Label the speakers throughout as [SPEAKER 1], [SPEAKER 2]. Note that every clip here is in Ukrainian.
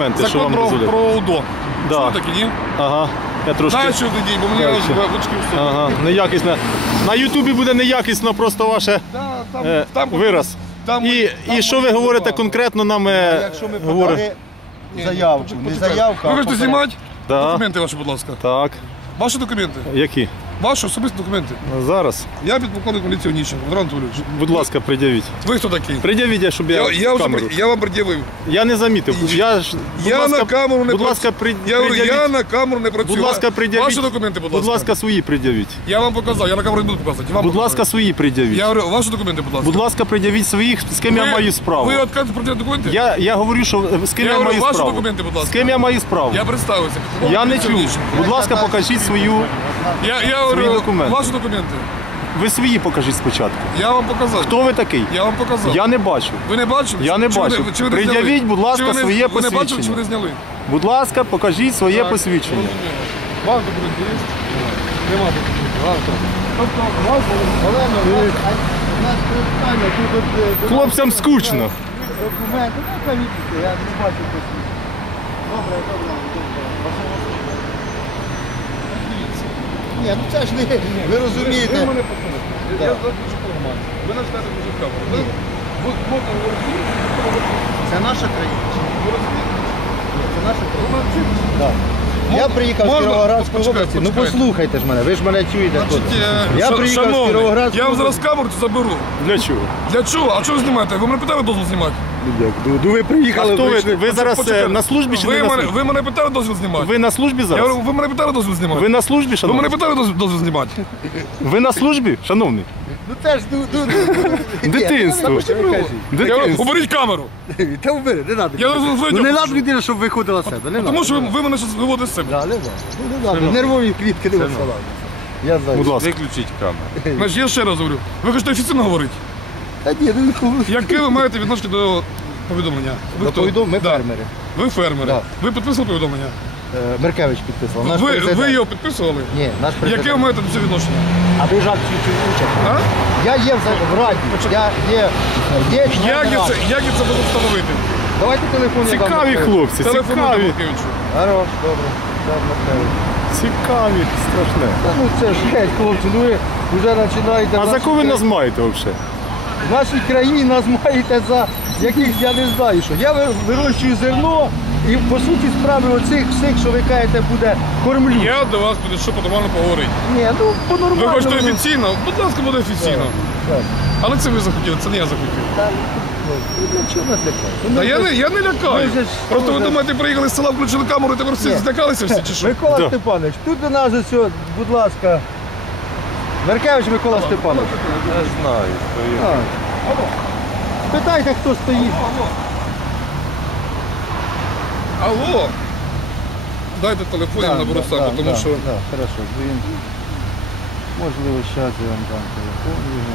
[SPEAKER 1] Закон про УДО.
[SPEAKER 2] Да.
[SPEAKER 1] Що таке, ні?
[SPEAKER 2] Ага. Я трошки...
[SPEAKER 1] Знаю, що тоді, бо мені очки вступили.
[SPEAKER 2] Ага, неякісно. На Ютубі буде неякісно просто ваше вираз. І що ви говорите конкретно нам?
[SPEAKER 3] Якщо ми подали заявку, не заявку,
[SPEAKER 1] Ви хочете знімати?
[SPEAKER 2] Да.
[SPEAKER 1] Документи ваші, будь ласка.
[SPEAKER 2] Так.
[SPEAKER 1] Ваші документи.
[SPEAKER 2] Які?
[SPEAKER 1] Ваші особисті документи.
[SPEAKER 2] Зараз.
[SPEAKER 1] Я підполковник поліції Онищенко, Петро Анатолійович.
[SPEAKER 2] Будь ласка, пред'явіть.
[SPEAKER 1] Ви хто такий?
[SPEAKER 2] Пред'явіть, щоб
[SPEAKER 1] Я вам пред'явив.
[SPEAKER 2] Я не замітив.
[SPEAKER 1] Я на камеру не
[SPEAKER 2] Будь ласка,
[SPEAKER 1] Я на камеру не працюю.
[SPEAKER 2] Будь ласка, пред'явіть.
[SPEAKER 1] Ваші документи, будь ласка.
[SPEAKER 2] Будь ласка, свої пред'явіть.
[SPEAKER 1] Я вам показав, я на камеру не буду показувати.
[SPEAKER 2] Будь ласка, свої пред'явіть.
[SPEAKER 1] Я говорю, ваші документи, будь ласка.
[SPEAKER 2] Будь ласка, пред'явіть своїх, з ким я маю справу.
[SPEAKER 1] Ви відказуєте про документи?
[SPEAKER 2] Я говорю, що з ким я маю
[SPEAKER 1] ваші
[SPEAKER 2] справу.
[SPEAKER 1] документи, будь ласка.
[SPEAKER 2] З ким я маю справу.
[SPEAKER 1] Я представився.
[SPEAKER 2] Я не чую. Будь ласка, покажіть свою.
[SPEAKER 1] Я говорю,
[SPEAKER 2] документи.
[SPEAKER 1] ваші документи.
[SPEAKER 2] Ви свої покажіть спочатку.
[SPEAKER 1] Я вам показав.
[SPEAKER 2] Хто ви такий?
[SPEAKER 1] Я вам показав.
[SPEAKER 2] Я не бачу.
[SPEAKER 1] Ви не бачили?
[SPEAKER 2] Я не бачу. Пред'явіть, будь ласка, своє
[SPEAKER 1] посвідчення. Ви не бачили, чи ви
[SPEAKER 2] посвідчення.
[SPEAKER 1] не зняли?
[SPEAKER 2] Будь ласка, покажіть своє посвідчення.
[SPEAKER 1] Вам документи є? Нема документів.
[SPEAKER 3] у нас питання, тут
[SPEAKER 2] Хлопцям скучно.
[SPEAKER 3] документи, ну каміть, я не бачу посвідчення. Добре. Ні, ну це ж не, ви розумієте.
[SPEAKER 1] Ви мене послухайте. Я дуже нормально. Ви починаєте дуже в камеру. Ви можна говорити,
[SPEAKER 3] Це наша країна?
[SPEAKER 1] ви розумієте?
[SPEAKER 3] Ні, це наша країна.
[SPEAKER 1] Ви навчитесь.
[SPEAKER 3] Так. Я приїхав з
[SPEAKER 1] Можна?
[SPEAKER 3] Кіровоградської
[SPEAKER 1] Почекайте,
[SPEAKER 3] області. Ну
[SPEAKER 1] почекайте.
[SPEAKER 3] послухайте ж мене, ви ж мене чуєте.
[SPEAKER 1] Значить,
[SPEAKER 3] Я приїхав з
[SPEAKER 1] шановний,
[SPEAKER 3] Кіровоградської
[SPEAKER 1] я вам зараз
[SPEAKER 3] області.
[SPEAKER 1] камеру заберу.
[SPEAKER 2] Для чого?
[SPEAKER 1] Для чого? А чого ви знімаєте? Ви мене питали дозвіл знімати?
[SPEAKER 3] Ви
[SPEAKER 2] А
[SPEAKER 3] приїхали,
[SPEAKER 2] хто ви?
[SPEAKER 3] вийшли.
[SPEAKER 2] Ви зараз
[SPEAKER 1] Почекайте.
[SPEAKER 2] на службі чи не на службі?
[SPEAKER 1] Ви мене питали дозвіл знімати?
[SPEAKER 2] Ви на службі
[SPEAKER 1] Я
[SPEAKER 2] зараз?
[SPEAKER 1] говорю, ви мене питали дозвіл знімати?
[SPEAKER 2] Ви на службі,
[SPEAKER 1] Ви
[SPEAKER 2] шановний?
[SPEAKER 1] мене питали дозвіл знімати?
[SPEAKER 2] Ви на службі, шановний?
[SPEAKER 3] Ну це ж,
[SPEAKER 2] Дитинство.
[SPEAKER 1] Я говорю,
[SPEAKER 2] Дитинство.
[SPEAKER 1] уберіть камеру.
[SPEAKER 3] Та вбери, не треба.
[SPEAKER 1] Я розумію,
[SPEAKER 3] Ну не треба людина, щоб виходила з себе. Не
[SPEAKER 1] Тому
[SPEAKER 3] надо.
[SPEAKER 1] що ви мене зараз виводите з себе.
[SPEAKER 3] Да, не треба. Нервові квітки не висилали. Я знаю.
[SPEAKER 2] Будь ласка.
[SPEAKER 4] Виключіть камеру.
[SPEAKER 1] Значить, я ще раз говорю. Ви хочете офіційно говорити?
[SPEAKER 3] Та ні, ну
[SPEAKER 1] Яке ви маєте відношення до повідомлення? Ви хто?
[SPEAKER 3] ми
[SPEAKER 1] Да.
[SPEAKER 3] фермери.
[SPEAKER 1] Ви фермери.
[SPEAKER 3] Да.
[SPEAKER 1] Ви підписали повідомлення?
[SPEAKER 3] Меркевич підписав. Наш президент.
[SPEAKER 1] Ви його підписували?
[SPEAKER 3] Ні, наш президент.
[SPEAKER 1] Яке ви маєте до цього відношення?
[SPEAKER 3] А ви ж акцію цю участь?
[SPEAKER 1] А?
[SPEAKER 3] Я є в раді. Я є
[SPEAKER 1] Як я це буду встановити?
[SPEAKER 3] Давайте телефон я дам
[SPEAKER 2] Цікаві
[SPEAKER 3] Меркевичу.
[SPEAKER 2] хлопці,
[SPEAKER 1] Телефон
[SPEAKER 2] цікаві.
[SPEAKER 1] Маркевичу.
[SPEAKER 3] Хорош, добре. Дам Меркевичу.
[SPEAKER 2] Цікаві, страшне.
[SPEAKER 3] Та ну це ж геть, хлопці, ну ви вже починаєте.
[SPEAKER 2] А за кого ви нас маєте взагалі?
[SPEAKER 3] В нашій країні нас маєте за якихось, я не знаю що. Я вирощую зерно і по суті справи оцих всіх, що ви кажете, буде кормлю.
[SPEAKER 1] Я до вас підійшов по-нормально поговорити.
[SPEAKER 3] Ні, ну
[SPEAKER 1] Ви
[SPEAKER 3] по-нормальному.
[SPEAKER 1] хочете офіційно? Будь ласка, буде офіційно.
[SPEAKER 3] Так.
[SPEAKER 1] Але це ви захотіли, це не я захотів.
[SPEAKER 3] Ну, для чого нас лякати?
[SPEAKER 1] Та я не лякаю.
[SPEAKER 3] ви ж-
[SPEAKER 1] Просто ви думаєте, приїхали з села, включили камеру, і тепер всі
[SPEAKER 3] Ні.
[SPEAKER 1] злякалися всі чи що?
[SPEAKER 3] Микола
[SPEAKER 2] Да.
[SPEAKER 3] Степанович, тут до нас ось, будь ласка. Меркевич Микола Степанович.
[SPEAKER 4] Не знаю, що є.
[SPEAKER 3] Питайте, хто стоїть.
[SPEAKER 1] Алло! Дайте телефон, я наберу сам, тому що...
[SPEAKER 3] Так, хорошо. Можливо, зараз я вам дам телефон його.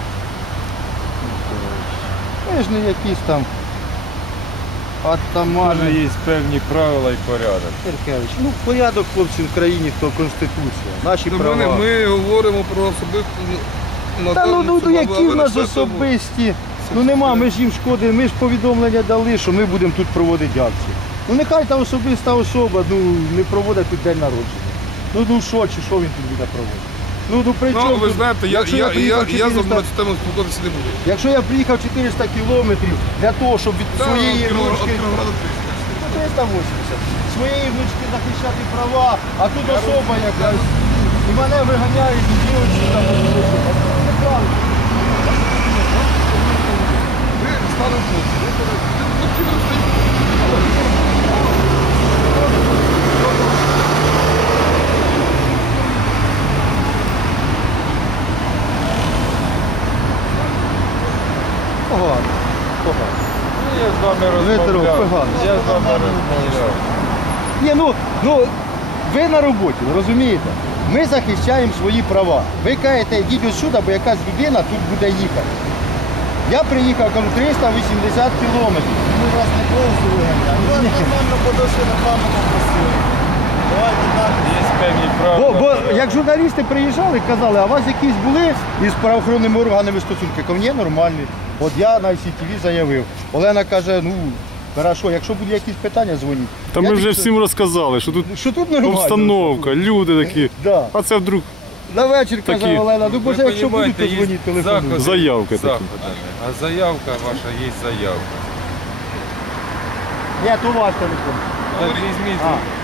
[SPEAKER 3] Ви ж не якісь там атамани.
[SPEAKER 4] Є певні правила і порядок.
[SPEAKER 3] Меркевич, ну порядок, хлопці, в країні, то Конституція. Наші
[SPEAKER 1] До
[SPEAKER 3] права.
[SPEAKER 1] мене ми говоримо про особисті...
[SPEAKER 3] Та ну які в нас особисті? Ну нема, ми ж їм шкодили, ми ж повідомлення дали, що ми будемо тут проводити акцію. Ну нехай та особиста особа не проводить тут день народження. Ну що, чи що він тут буде проводити? Ну при чому?
[SPEAKER 1] Ну, ви
[SPEAKER 3] тут?
[SPEAKER 1] знаєте,
[SPEAKER 3] Якщо приїхав
[SPEAKER 1] я за
[SPEAKER 3] 400
[SPEAKER 1] систему спілкуватися не буду.
[SPEAKER 3] Якщо я приїхав 400 кілометрів для того, щоб від своєї внучки... Ну, 380. Своєї внучки захищати права, а тут особа якась. І мене виганяють, і дівчинки там. Неправильно.
[SPEAKER 1] Ви стали хлопці.
[SPEAKER 3] Погано. Погано.
[SPEAKER 4] Я з вами
[SPEAKER 3] Витру,
[SPEAKER 4] розмовляв.
[SPEAKER 3] погано.
[SPEAKER 4] Я з вами розмовляв.
[SPEAKER 3] Ні, ну, ви на роботі, ви розумієте? Ми захищаємо свої права. Ви кажете, йдіть ось сюди, бо якась людина тут буде їхати. Я приїхав, кажу, 380 кілометрів.
[SPEAKER 5] Ми вас не повзали. Ви нормально подошли на камеру просили. Давайте так.
[SPEAKER 4] Є певні правила.
[SPEAKER 3] Бо як журналісти приїжджали, казали, а у вас якісь були із правоохоронними органами стосунки? Кажу, ні, нормальні. От я на ICTV заявив. Олена каже, ну Хорошо, якщо будуть якісь питання, дзвоніть.
[SPEAKER 2] Та ми вже всім розказали, що тут
[SPEAKER 3] Що тут нормально?
[SPEAKER 2] обстановка, люди такі.
[SPEAKER 3] Да.
[SPEAKER 2] А це вдруг
[SPEAKER 3] На вечір, каже
[SPEAKER 2] Такі.
[SPEAKER 3] Олена, ну боже, якщо будуть, то
[SPEAKER 4] Понімаєте, є
[SPEAKER 3] дзвоніть, телефонуйте.
[SPEAKER 4] заходи,
[SPEAKER 2] Заявки такі.
[SPEAKER 4] заходи. А заявка ваша є заявка.
[SPEAKER 3] Ні, то ваш телефон.
[SPEAKER 4] Так візьміть.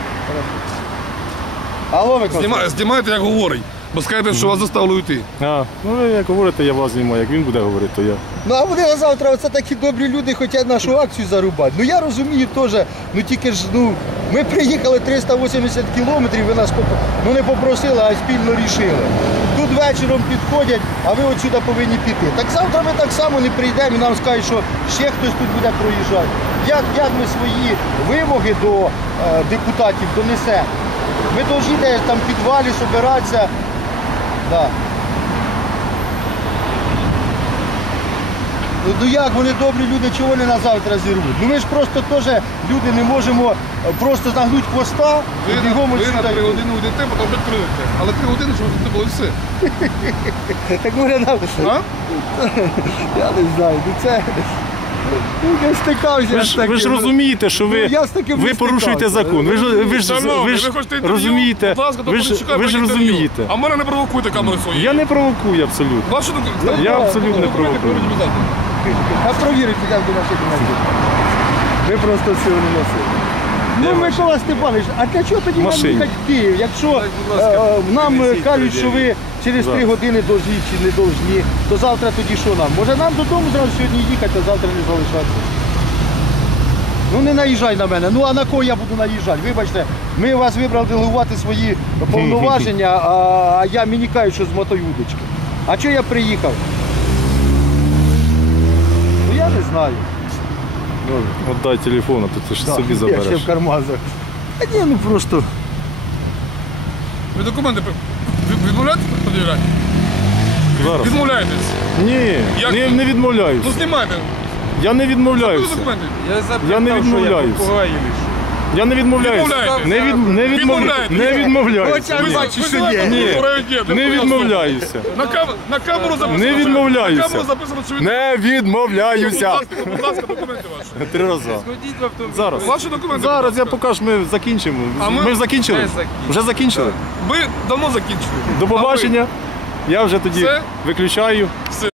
[SPEAKER 3] Алло, Микола.
[SPEAKER 1] Знімайте, як говорить. Бо скажете, що вас заставили йти.
[SPEAKER 2] А, ну ви як говорите, я вас знімаю. Як він буде говорити, то я.
[SPEAKER 3] Ну а вони на завтра, оце такі добрі люди хочуть нашу акцію зарубати. Ну я розумію теж, ну тільки ж, ну, ми приїхали 380 кілометрів, ви нас ну, не попросили, а спільно рішили. Тут вечором підходять, а ви отсюди повинні піти. Так завтра ми так само не прийдемо і нам скажуть, що ще хтось тут буде проїжджати. Як ми свої вимоги до депутатів донесемо? Ми повинні десь там в підвалі збиратися. Да. Ну як вони добрі люди, чого вони на завтра зірвуть? Ну ми ж просто теж люди не можемо просто нагнути хвоста і бігом
[SPEAKER 1] Ви на
[SPEAKER 3] сюди.
[SPEAKER 1] 3 години уйдете, потім відкриєте. Але 3 години, щоб ви тут було і все.
[SPEAKER 3] Так може нам...
[SPEAKER 1] А?
[SPEAKER 3] Я не знаю, ну це... Ну, я стикався з таким.
[SPEAKER 2] Ви ж розумієте, що ви,
[SPEAKER 3] Ну, я з таким
[SPEAKER 2] ви
[SPEAKER 3] не
[SPEAKER 2] порушуєте
[SPEAKER 3] стикався.
[SPEAKER 2] закон. Ви ж
[SPEAKER 1] Шановний, ви хочете інтерв'ю?
[SPEAKER 2] розумієте,
[SPEAKER 1] Будь ласка,
[SPEAKER 2] ви ж розумієте.
[SPEAKER 1] А мене не провокуйте камери свої.
[SPEAKER 2] Я не провокую абсолютно.
[SPEAKER 1] Ваші документи.
[SPEAKER 2] Я абсолютно не провокую.
[SPEAKER 3] А провірити, як до наших носити. Ми просто цього не носили. Ну, Микола Степанович, а для чого тоді нам
[SPEAKER 2] Машині.
[SPEAKER 3] їхати в Київ? Якщо
[SPEAKER 4] будь ласка,
[SPEAKER 3] нам
[SPEAKER 4] принесіть,
[SPEAKER 3] кажуть, що ви через 3 години должні чи не должні, то завтра тоді що нам? Може нам додому зразу сьогодні їхати, а завтра не залишатися? Ну не наїжджай на мене. Ну а на кого я буду наїжджати? Вибачте, ми вас вибрали делегувати свої повноваження, а я мені кажуть, що з мотоюдочки. А чого я приїхав? Ну я не знаю.
[SPEAKER 2] Отдай телефон, а то ти ж собі
[SPEAKER 3] Я ще
[SPEAKER 2] забереш.
[SPEAKER 3] в кармазах. А ні, ну просто.
[SPEAKER 1] Ви документи відмовляєтесь подивляти?
[SPEAKER 2] Зараз.
[SPEAKER 1] Відмовляєтесь.
[SPEAKER 2] Ні,
[SPEAKER 1] Як
[SPEAKER 2] не
[SPEAKER 1] ні?
[SPEAKER 2] відмовляюся.
[SPEAKER 1] Ну знімайте.
[SPEAKER 2] Я не
[SPEAKER 1] Ви
[SPEAKER 2] відмовляюся.
[SPEAKER 1] документи.
[SPEAKER 4] Я запитав,
[SPEAKER 2] Я не
[SPEAKER 4] що
[SPEAKER 2] відмовляюсь.
[SPEAKER 4] я попугай чи що.
[SPEAKER 2] Я не відмовляюся.
[SPEAKER 1] Відмовляєтесь.
[SPEAKER 2] Не відмовляюся.
[SPEAKER 3] Ви
[SPEAKER 2] Ні.
[SPEAKER 3] бачите, що є.
[SPEAKER 2] Не відмовляюся.
[SPEAKER 1] На камеру записано.
[SPEAKER 2] Не відмовляюся.
[SPEAKER 1] На камеру записано, що ви...
[SPEAKER 2] Не відмовляюся.
[SPEAKER 1] Будь ласка, документи ваші.
[SPEAKER 2] 3 рази.
[SPEAKER 4] Сходіть в автомобіль.
[SPEAKER 2] Зараз.
[SPEAKER 1] Ваші документи.
[SPEAKER 2] Зараз
[SPEAKER 1] будь
[SPEAKER 2] я
[SPEAKER 1] ласка.
[SPEAKER 2] покажу, ми закінчимо.
[SPEAKER 1] А
[SPEAKER 2] Ми ж закінчили?
[SPEAKER 4] Вже закінчили.
[SPEAKER 2] Вже закінчили?
[SPEAKER 1] Ви давно закінчили.
[SPEAKER 2] До побачення. Я вже тоді
[SPEAKER 1] Все?
[SPEAKER 2] виключаю.
[SPEAKER 1] Все.